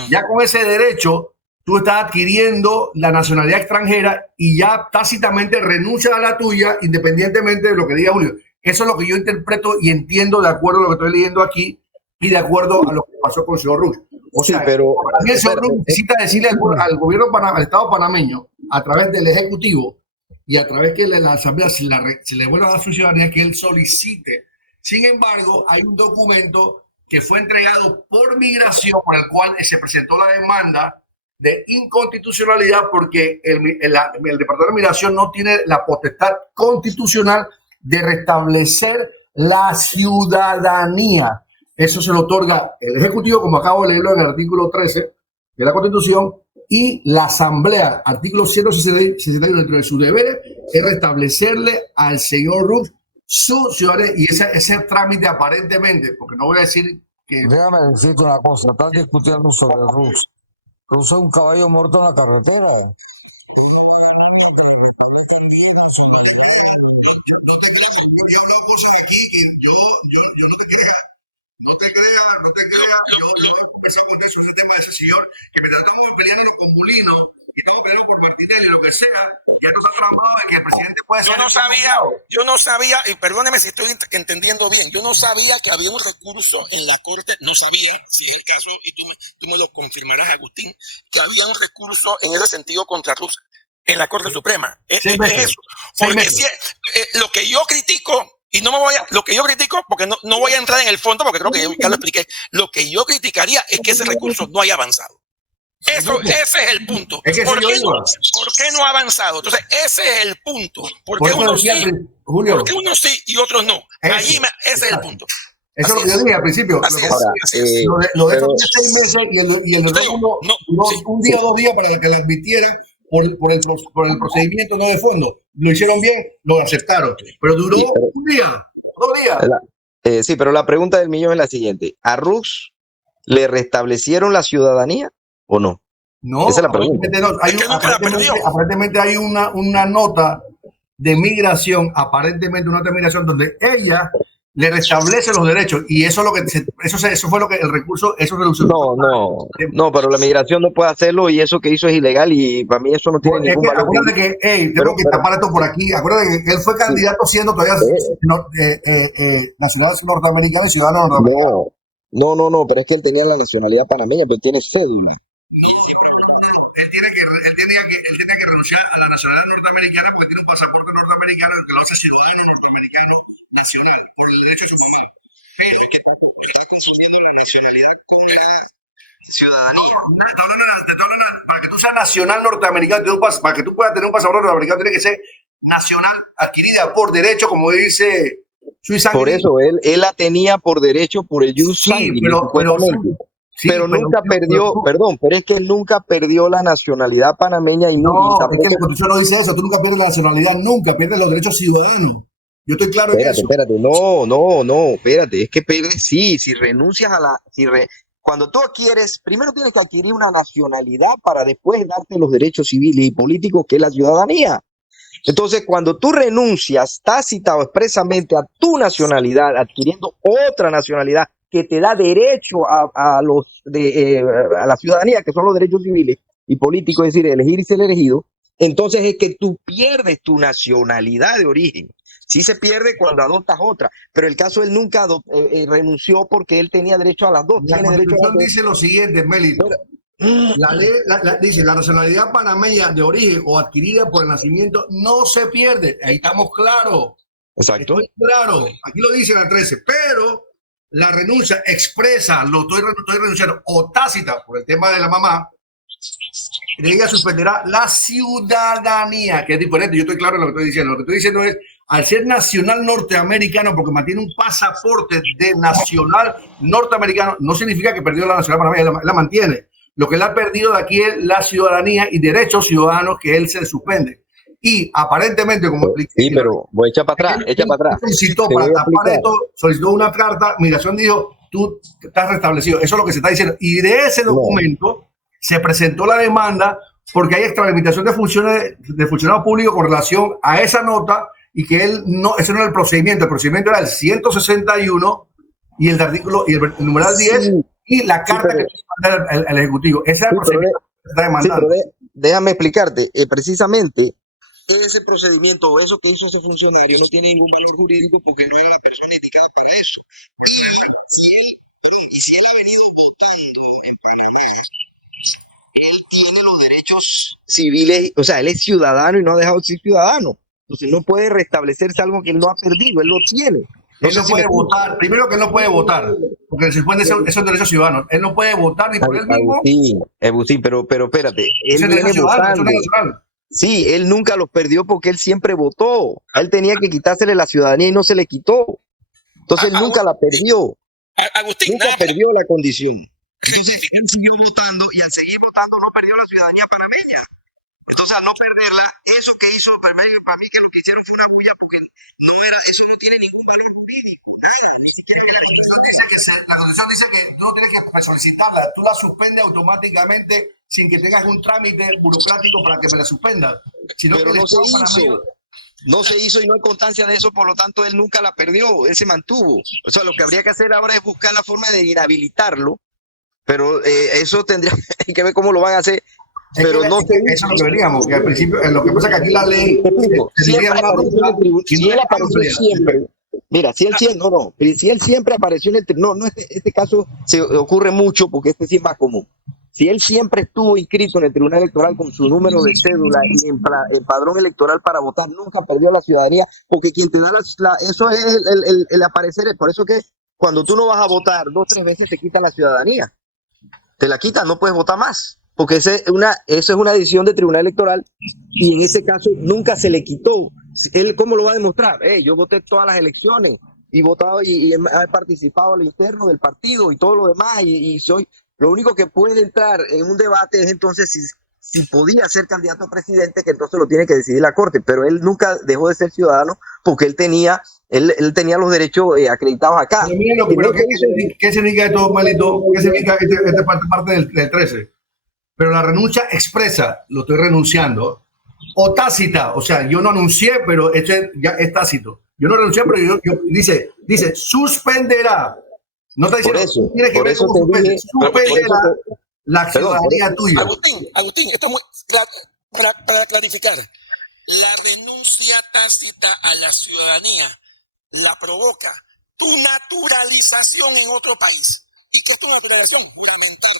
ya con ese derecho, tú estás adquiriendo la nacionalidad extranjera y ya tácitamente renuncias a la tuya, independientemente de lo que diga Julio. Eso es lo que yo interpreto y entiendo de acuerdo a lo que estoy leyendo aquí y de acuerdo a lo que pasó con el señor Rugg. O sea, el señor Rugg necesita decirle al gobierno, al Estado panameño, a través del Ejecutivo y a través que la Asamblea se le vuelva a dar su ciudadanía, que él solicite. Sin embargo, hay un documento que fue entregado por migración, por el cual se presentó la demanda de inconstitucionalidad, porque el Departamento de Migración no tiene la potestad constitucional de restablecer la ciudadanía. Eso se lo otorga el Ejecutivo, como acabo de leerlo en el artículo 13 de la Constitución, y la Asamblea, artículo 161, dentro de sus deberes, es restablecerle al señor Rugg su ciudadanía y ese trámite aparentemente, porque no voy a decir que... Déjame decirte una cosa, estás discutiendo sobre Rus. Rus es un caballo muerto en la carretera. Yo te creo, yo he hablado cosas aquí que yo no te crea. No te creas, yo empecé con eso, ese tema de ese señor, que mientras estamos peleando con Mulino y estamos peleando por Martinelli, lo que sea, ya nos ha tramado de que el presidente puede ser... Yo no sabía, y perdóneme si estoy entendiendo bien, yo no sabía que había un recurso en la Corte, no sabía, si es el caso, y tú me lo confirmarás, Agustín, que había un recurso en ese sentido contra Rusia en la Corte Suprema. Es eso. Porque lo que yo critico, y no me voy a, lo que yo critico, porque no voy a entrar en el fondo, porque creo que ya lo expliqué, lo que yo criticaría es que ese recurso no haya avanzado. Ese es el punto. Es que ¿Por qué no ha avanzado? Entonces, ese es el punto. ¿Por qué unos sí, Julio, porque unos sí y otros no? Ese es el punto. Eso es lo que yo dije al principio. Lo de estos 6 meses y el retorno un día o 2 días para que le admitieran por el procedimiento no de fondo. Lo hicieron bien, lo aceptaron. Pero duró un día, 2 días. Sí, pero la pregunta del millón es la siguiente. ¿A Rux le restablecieron la ciudadanía o no? No, esa es la pregunta. No. Aparentemente hay una nota de migración, donde ella le restablece los derechos y eso es lo que eso fue lo que el recurso eso redujo. No, pero la migración no puede hacerlo y eso que hizo es ilegal y para mí eso no tiene ningún valor. Acuérdate que tengo que tapar esto por aquí. Acuérdate que él fue candidato siendo todavía nacional norteamericano y ciudadano norteamericano. No, pero es que él tenía la nacionalidad panameña, pero tiene cédula. Él tiene que renunciar a la nacionalidad norteamericana porque tiene un pasaporte norteamericano que lo hace ciudadano norteamericano nacional por el derecho de su mamá. Pero es que está confundiendo la nacionalidad con la ciudadanía. Para que tú seas nacional norteamericano, para que tú puedas tener un pasaporte norteamericano, tiene que ser nacional adquirida por derecho, como dice Suiza. Por eso, él la tenía por derecho por el jus sanguinis, pero nunca perdió, pero es que él nunca perdió la nacionalidad panameña y no, es que la Constitución no dice eso, tú nunca pierdes la nacionalidad, nunca pierdes los derechos ciudadanos. Yo estoy claro en eso. Espérate, no, espérate, es que pierdes, sí, si renuncias a la, cuando tú adquieres, primero tienes que adquirir una nacionalidad para después darte los derechos civiles y políticos que es la ciudadanía. Entonces, cuando tú renuncias, está citado expresamente a tu nacionalidad, adquiriendo otra nacionalidad que te da derecho a la ciudadanía, que son los derechos civiles y políticos, es decir, elegir y ser elegido, entonces es que tú pierdes tu nacionalidad de origen. Sí se pierde cuando adoptas otra, pero el caso él nunca renunció porque él tenía derecho a las dos. La Constitución dice lo siguiente, Melito. La ley dice, la nacionalidad panameña de origen o adquirida por el nacimiento no se pierde. Ahí estamos claros. Exacto. Estoy claro. Aquí lo dice la 13, pero la renuncia expresa, estoy renunciando, o tácita por el tema de la mamá, ella suspenderá la ciudadanía, que es diferente. Yo estoy claro en lo que estoy diciendo. Lo que estoy diciendo es, al ser nacional norteamericano, porque mantiene un pasaporte de nacional norteamericano, no significa que perdió la nacionalidad panameña, la mantiene. Lo que él ha perdido de aquí es la ciudadanía y derechos ciudadanos que él se suspende. Y aparentemente, como expliqué, sí, pero voy a echar para atrás, Solicitó para tapar esto, solicitó una carta, migración dijo, tú estás restablecido. Eso es lo que se está diciendo. Y de ese documento se presentó la demanda porque hay extralimitación de funciones de funcionario público con relación a esa nota y que él no, eso no era el procedimiento era el 161 y el artículo y el numeral 10 y la carta que mandó el Ejecutivo. Ese es el procedimiento que se está demandando. Déjame explicarte, precisamente ese procedimiento o eso que hizo ese funcionario no tiene ningún valor jurídico porque no hay una persona indicada para eso. Él tiene los derechos civiles, o sea, él es ciudadano y no ha dejado de ser ciudadano. Entonces no puede restablecerse algo que él no ha perdido, él lo tiene. Él no puede votar, primero que él no puede votar, porque se supone que esos derechos ciudadanos. Él no puede votar ni por él mismo. Agustín, pero espérate, él viene votando. Sí, él nunca los perdió porque él siempre votó. A él tenía que quitársele la ciudadanía y no se le quitó. Entonces él nunca la perdió. Agustín, nunca perdió la condición. Entonces él siguió votando y al seguir votando no perdió la ciudadanía panameña. Entonces, al no perderla, eso que hizo, para mí que lo que hicieron fue una bulla, porque no era, eso no tiene ningún valor jurídico, nada, ni siquiera que la Constitución dice la Constitución dice que tú no tienes que solicitarla, tú la suspendes automáticamente sin que tengas un trámite burocrático para que me la suspendas. Sino pero que no se hizo. No se hizo y no hay constancia de eso, por lo tanto él nunca la perdió, él se mantuvo. O sea, lo que habría que hacer ahora es buscar la forma de inhabilitarlo, pero eso tendría que ver cómo lo van a hacer. Pero no eso es lo que veríamos, que al principio, lo que pasa es que aquí la ley si él apareció siempre, mira, si él siempre apareció en el tribunal, este caso se ocurre mucho porque este sí es más común. Si él siempre estuvo inscrito en el Tribunal Electoral con su número de cédula y en padrón electoral para votar, nunca perdió la ciudadanía, porque quien te da eso es el aparecer. Por eso que cuando tú no vas a votar 2 o 3 veces te quitan la ciudadanía. Te la quitan, no puedes votar más. Porque eso es una decisión del Tribunal Electoral y en ese caso nunca se le quitó. ¿Él cómo lo va a demostrar? Yo voté todas las elecciones y votado y he participado a lo interno del partido y todo lo demás y soy... Lo único que puede entrar en un debate es entonces si podía ser candidato a presidente, que entonces lo tiene que decidir la Corte, pero él nunca dejó de ser ciudadano porque él tenía los derechos acreditados acá. Pero mira ¿qué significa esto, Malito? ¿Qué significa esta parte del 13? Pero la renuncia expresa, lo estoy renunciando, o tácita, o sea, yo no anuncié, pero ya es tácito. Yo no renuncié, pero dice, suspenderá. No está diciendo, eso, tiene que ver cómo suspenderá la ciudadanía tuya. Agustín, esto es muy para clarificar. La renuncia tácita a la ciudadanía la provoca tu naturalización en otro país. ¿Y qué es tu naturalización? Juramental.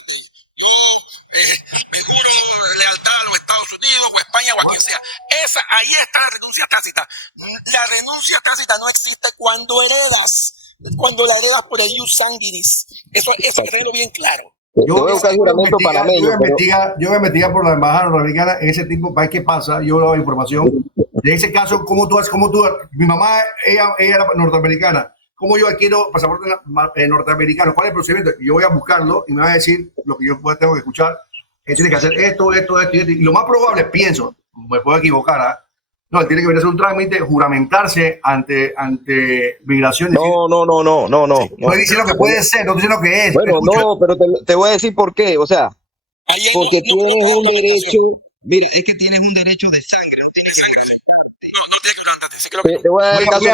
Yo me juro lealtad a los Estados Unidos o a España o a quien sea. Ahí está la renuncia tácita. La renuncia tácita no existe cuando heredas por el ius sanguinis. Eso hay que tenerlo bien claro. Yo voy a investigar por la embajada norteamericana en ese tipo para ver qué pasa. Yo doy información de ese caso. Mi mamá, ella era norteamericana. ¿Cómo yo adquiero pasaporte norteamericano? ¿Cuál es el procedimiento? Yo voy a buscarlo y me va a decir lo que yo tengo que escuchar. Él tiene que hacer esto. Y lo más probable, pienso, me puedo equivocar, no, él tiene que venir a hacer un trámite, juramentarse ante migración. No. Estoy diciendo que puede ser, no estoy diciendo que es. Bueno, no, pero te voy a decir por qué. O sea, porque tienes un derecho. Mire, es que tienes un derecho de sangre. No tienes sangre. No tienes que te voy a dar el caso.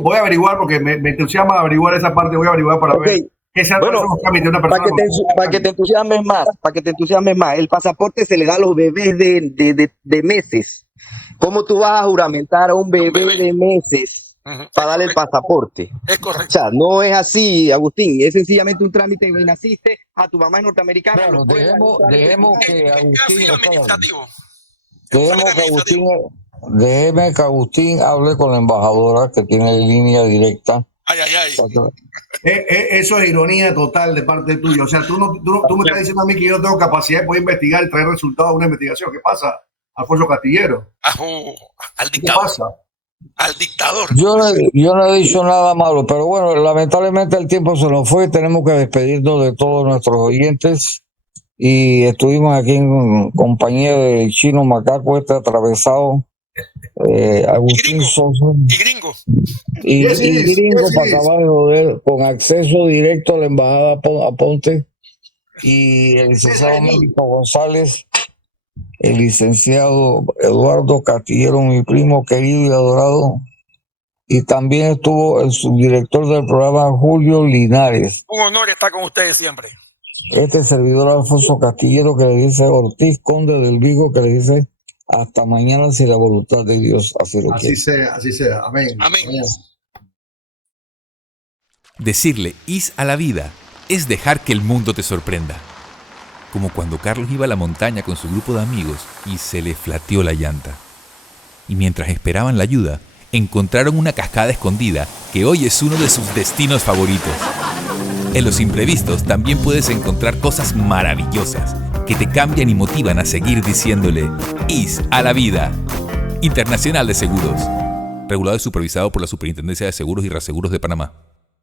Voy a averiguar porque me entusiasma averiguar esa parte. Voy a averiguar para ver qué se hace los trámites de una persona. Para que te entusiasmes más, el pasaporte se le da a los bebés de meses. ¿Cómo tú vas a juramentar a un bebé de meses para darle el pasaporte? Es correcto. O sea, no es así, Agustín. Es sencillamente un trámite que naciste, a tu mamá es norteamericana. Bueno, dejemos que Agustín hable con la embajadora que tiene línea directa. Ay. Eso es ironía total de parte tuya. O sea, tú me estás diciendo a mí que yo no tengo capacidad de poder investigar y traer resultados de una investigación. ¿Qué pasa? Alfonso Castillero. Al dictador. ¿Qué pasa? Al dictador. Yo no he dicho nada malo, pero bueno, lamentablemente el tiempo se nos fue. Tenemos que despedirnos de todos nuestros oyentes. Y estuvimos aquí en compañía del Chino Macaco, atravesado, Agustín Sosa. Y Gringo. Y Gringo para acabar de joder, con acceso directo a la embajada a Ponte. Y el licenciado México González. El licenciado Eduardo Castillero, mi primo querido y adorado, y también estuvo el subdirector del programa, Julio Linares. Un honor estar con ustedes siempre. Este servidor Alfonso Castillero, que le dice Ortiz Conde del Vigo, que le dice hasta mañana si la voluntad de Dios así lo quiere. Así sea. Amén. Decirle is a la vida es dejar que el mundo te sorprenda. Como cuando Carlos iba a la montaña con su grupo de amigos y se le flateó la llanta. Y mientras esperaban la ayuda, encontraron una cascada escondida que hoy es uno de sus destinos favoritos. En los imprevistos también puedes encontrar cosas maravillosas que te cambian y motivan a seguir diciéndole is a la vida. Internacional de Seguros. Regulado y supervisado por la Superintendencia de Seguros y Reaseguros de Panamá.